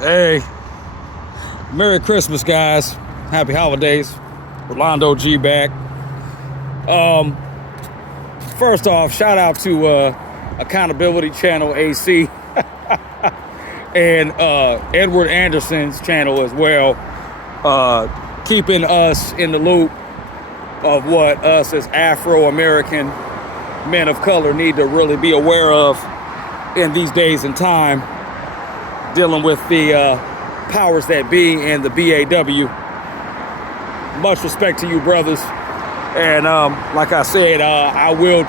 Hey, Merry Christmas, guys. Happy holidays. Rolando G back. First off, shout out to Accountability Channel AC and Edward Anderson's channel as well, keeping us in the loop of what us as Afro-American men of color need to really be aware of in these days and time, dealing with the powers that be and the BAW. Much respect to you, brothers. And like I said, I will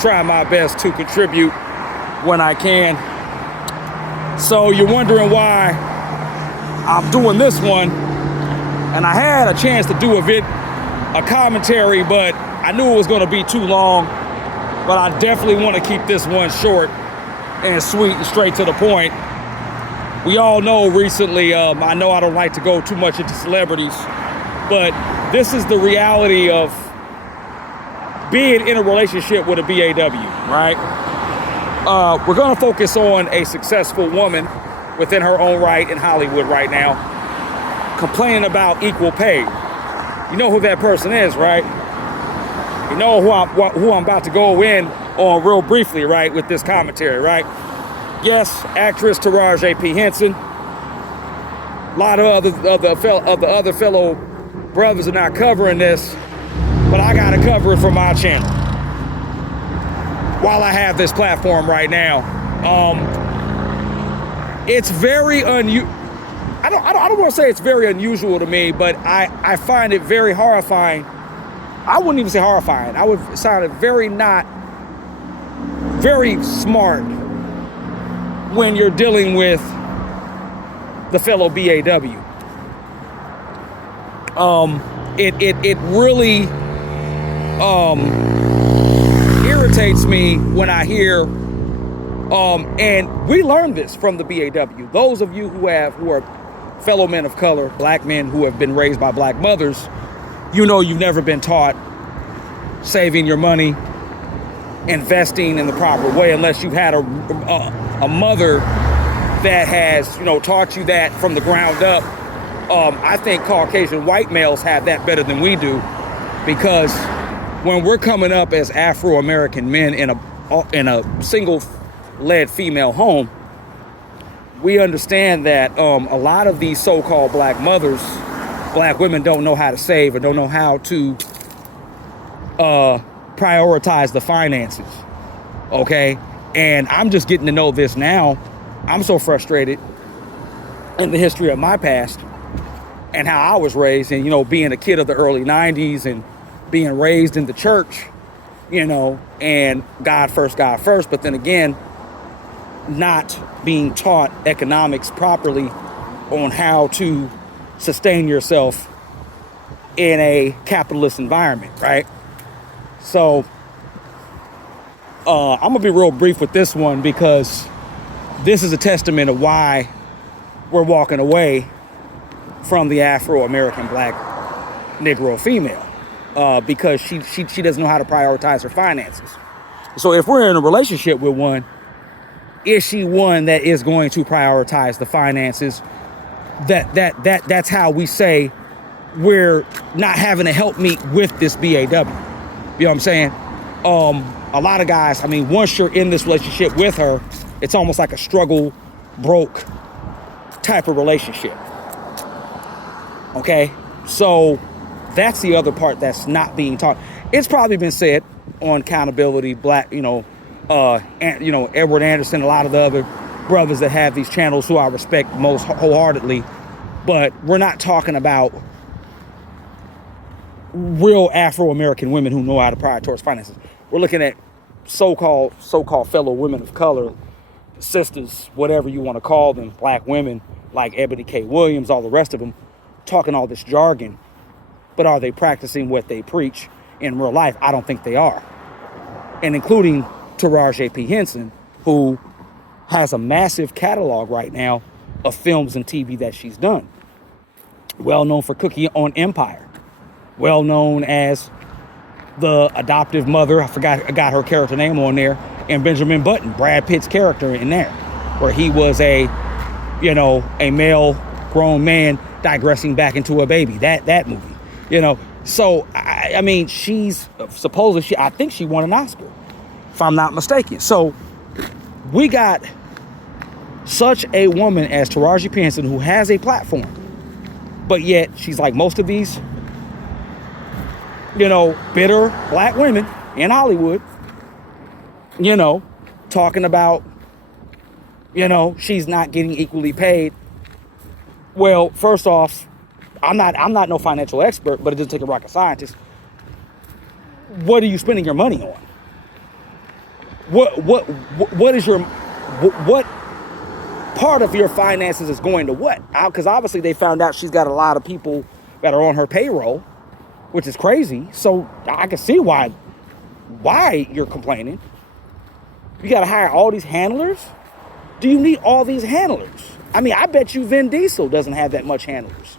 try my best to contribute when I can. So you're wondering why I'm doing this one. And I had a chance to do a commentary, but I knew it was going to be too long. But I definitely want to keep this one short and sweet and straight to the point. We all know recently, I know I don't like to go too much into celebrities, but this is the reality of being in a relationship with a BAW, right? We're going to focus on a successful woman within her own right in Hollywood right now, complaining about equal pay. You know who that person is, right? You know who I'm about to go in on real briefly, right, with this commentary, right? Yes, actress Taraji P Henson. A lot of the other fellow brothers are not covering this, but I gotta cover it for my channel while I have this platform right now. It's very unusual. I don't want to say it's very unusual to me, but I find it very horrifying. I wouldn't even say horrifying. I would sound it very smart when you're dealing with the fellow BAW. It really irritates me when I hear, and we learned this from the BAW. Those of you who are fellow men of color, black men who have been raised by black mothers, you know you've never been taught saving your money, investing in the proper way, unless you've had a mother that has, taught you that from the ground up. I think Caucasian white males have that better than we do, because when we're coming up as Afro-American men in a single-led female home, we understand that a lot of these so-called black mothers, black women, don't know how to save or don't know how to prioritize the finances, okay? And I'm just getting to know this now. I'm so frustrated in the history of my past and how I was raised, and, being a kid of the early 90s and being raised in the church, and God first, but then again, not being taught economics properly on how to sustain yourself in a capitalist environment, right? So I'm gonna be real brief with this one, because this is a testament of why we're walking away from the Afro-American black Negro female, because she doesn't know how to prioritize her finances. So if we're in a relationship with one, is she one that is going to prioritize the finances? That's how we say we're not having to help meet with this BAW. You know what I'm saying? A lot of guys, once you're in this relationship with her, it's almost like a struggle broke type of relationship. Okay? So that's the other part that's not being taught. It's probably been said on Accountability, Edward Anderson, a lot of the other brothers that have these channels who I respect most wholeheartedly, but we're not talking about real Afro-American women who know how to prioritize finances. We're looking at so-called fellow women of color, sisters, whatever you want to call them, black women like Ebony K. Williams, all the rest of them, talking all this jargon, but are they practicing what they preach in real life? I don't think they are. And including Taraji P Henson, who has a massive catalog right now of films and TV that she's done. Well known for Cookie on Empire. Well known as the adoptive mother, I got her character name on there, and Benjamin Button, Brad Pitt's character in there, where he was a you know, a male grown man digressing back into a baby. That movie, you know. So I mean, she's supposedly I think she won an Oscar, if I'm not mistaken. So we got such a woman as Taraji P Henson who has a platform, but yet she's like most of these, you know, bitter black women in Hollywood, you know, talking about, you know, she's not getting equally paid. Well, first off, I'm not no financial expert, but it doesn't take a rocket scientist. What are you spending your money on? What is your what part of your finances is going to what? Because obviously they found out she's got a lot of people that are on her payroll, which is crazy. So I can see why you're complaining. You got to hire all these handlers. Do you need all these handlers? I mean, I bet you Vin Diesel doesn't have that much handlers.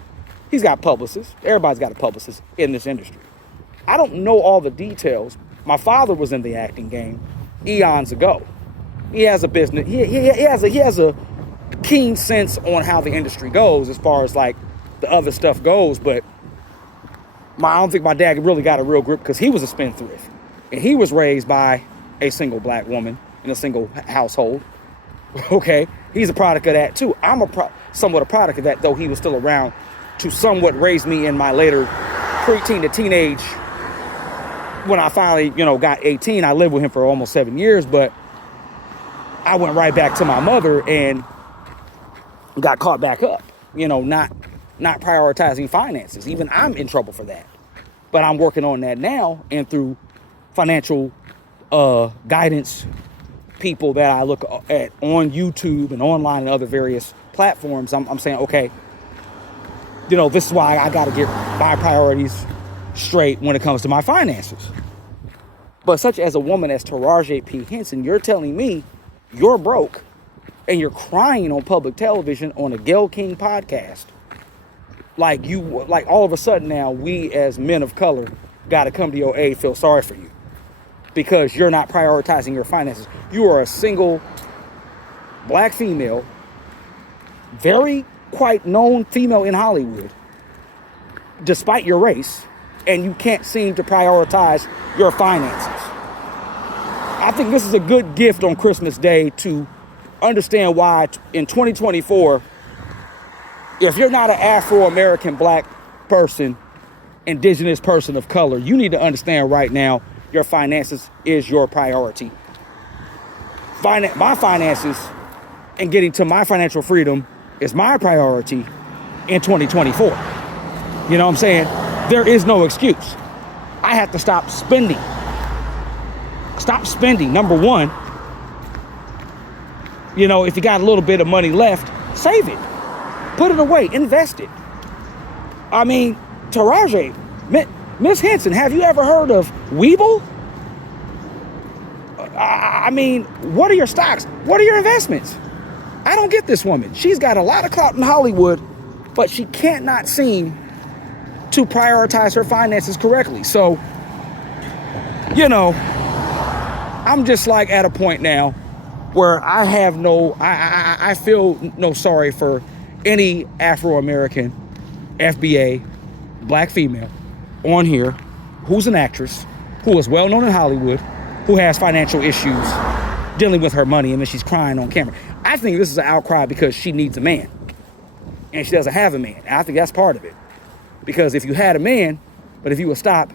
He's got publicists. Everybody's got a publicist in this industry. I don't know all the details. My father was in the acting game eons ago. He has a business. He has a keen sense on how the industry goes as far as like the other stuff goes. But I don't think my dad really got a real grip because he was a spendthrift. And he was raised by a single black woman in a single household. Okay, he's a product of that too. I'm somewhat a product of that, though he was still around to somewhat raise me in my later preteen to teenage. When I finally, you know, got 18, I lived with him for almost 7 years, but I went right back to my mother and got caught back up, you know, not prioritizing finances. Even I'm in trouble for that, but I'm working on that now, and through financial guidance people that I look at on YouTube and online and other various platforms, I'm saying, okay, you know, this is why I got to get my priorities straight when it comes to my finances. But such as a woman as Taraji P Henson, you're telling me you're broke and you're crying on public television on a Gayle King podcast. Like all of a sudden now we as men of color got to come to your aid, feel sorry for you because you're not prioritizing your finances. You are a single black female, very quite known female in Hollywood, despite your race, and you can't seem to prioritize your finances. I think this is a good gift on Christmas Day to understand why in 2024, if you're not an Afro-American black person, indigenous person of color, you need to understand right now your finances is your priority. My finances and getting to my financial freedom is my priority in 2024. You know what I'm saying? There is no excuse. I have to stop spending. Stop spending, number one. You know, if you got a little bit of money left, save it. Put it away, invest it. I mean, Taraji, Ms Henson, have you ever heard of Weeble? I mean, what are your stocks? What are your investments? I don't get this woman. She's got a lot of clout in Hollywood, but she can't not seem to prioritize her finances correctly. So, you know, I'm just like at a point now where I have I feel no sorry for any Afro-American FBA black female on here who's an actress, who is well known in Hollywood, who has financial issues dealing with her money, and then she's crying on camera. I think this is an outcry because she needs a man and she doesn't have a man. And I think that's part of it. Because if you had a man, but if you would stop,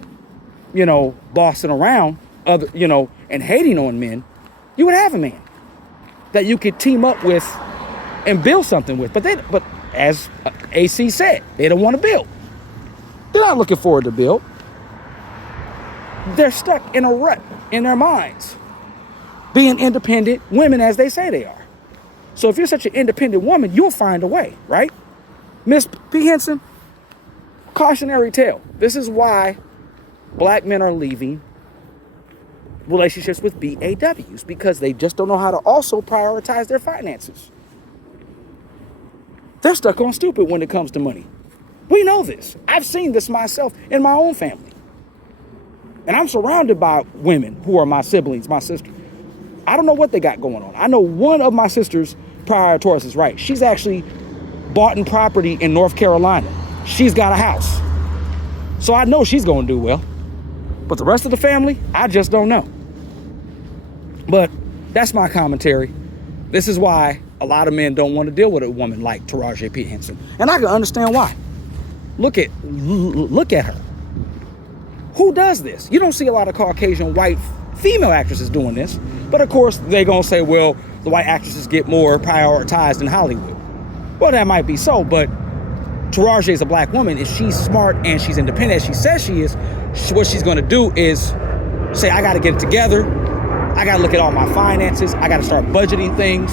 you know, bossing around other, you know, and hating on men, you would have a man that you could team up with and build something with. But as AC said, they don't want to build. They're not looking forward to build. They're stuck in a rut in their minds, being independent women as they say they are. So if you're such an independent woman, you'll find a way, right? Ms P Henson, cautionary tale. This is why black men are leaving relationships with BAWs, because they just don't know how to also prioritize their finances. They're stuck on stupid when it comes to money. We know this. I've seen this myself in my own family. And I'm surrounded by women who are my siblings, my sister. I don't know what they got going on. I know one of my sisters prior to us is right. She's actually bought in property in North Carolina. She's got a house. So I know she's going to do well. But the rest of the family, I just don't know. But that's my commentary. This is why a lot of men don't want to deal with a woman like Taraji P Henson. And I can understand why. Look at her. Who does this? You don't see a lot of Caucasian white female actresses doing this. But of course, they're going to say, well, the white actresses get more prioritized in Hollywood. Well, that might be so, but Taraji is a black woman. If she's smart and she's independent, as she says she is, what she's going to do is say, I got to get it together. I got to look at all my finances. I got to start budgeting things.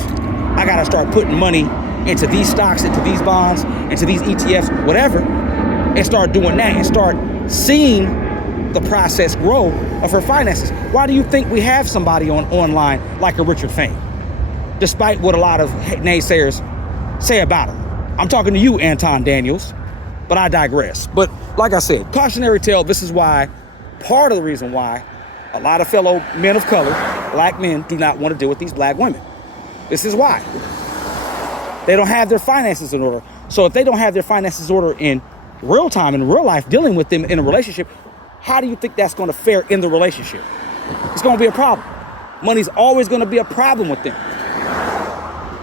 I got to start putting money into these stocks, into these bonds, into these ETFs, whatever, and start doing that and start seeing the process grow of her finances. Why do you think we have somebody online like a Richard Fame, despite what a lot of naysayers say about him? I'm talking to you, Anton Daniels, but I digress. But like I said, cautionary tale, this is why, part of the reason why a lot of fellow men of color, black men, do not want to deal with these black women. This is why. They don't have their finances in order. So if they don't have their finances in order in real time, in real life, dealing with them in a relationship, how do you think that's going to fare in the relationship? It's going to be a problem. Money's always going to be a problem with them.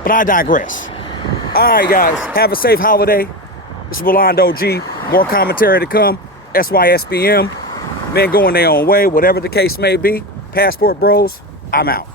But I digress. All right, guys, have a safe holiday. This is Rolando G. More commentary to come. SYSBM. Men going their own way, whatever the case may be. Passport Bros, I'm out.